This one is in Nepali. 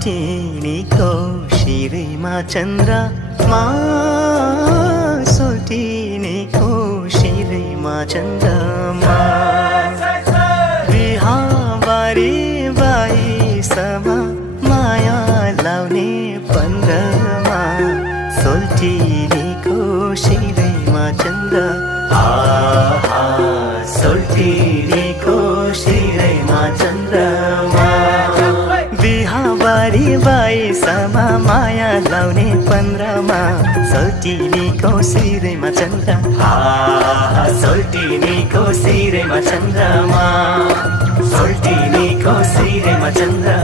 सोल्टिनीको शिरमा चन्द्रमा सोल्टिनीको शिरमा चन्द्रमा बिहाबारी बाइसमा माया लाउने पन्ध्रमा सोल्टिनीको शिरमा चन्द्र सोल्टिनीको शिरमा चन्द्रमा बिहाबारी बाइसमा माया लाउने पन्ध्रमा सोल्टिनीको शिरमा चन्द्र सोल्टिनीको शिरमा चन्द्रमा सोल्टिनीको शिरमा चन्द्र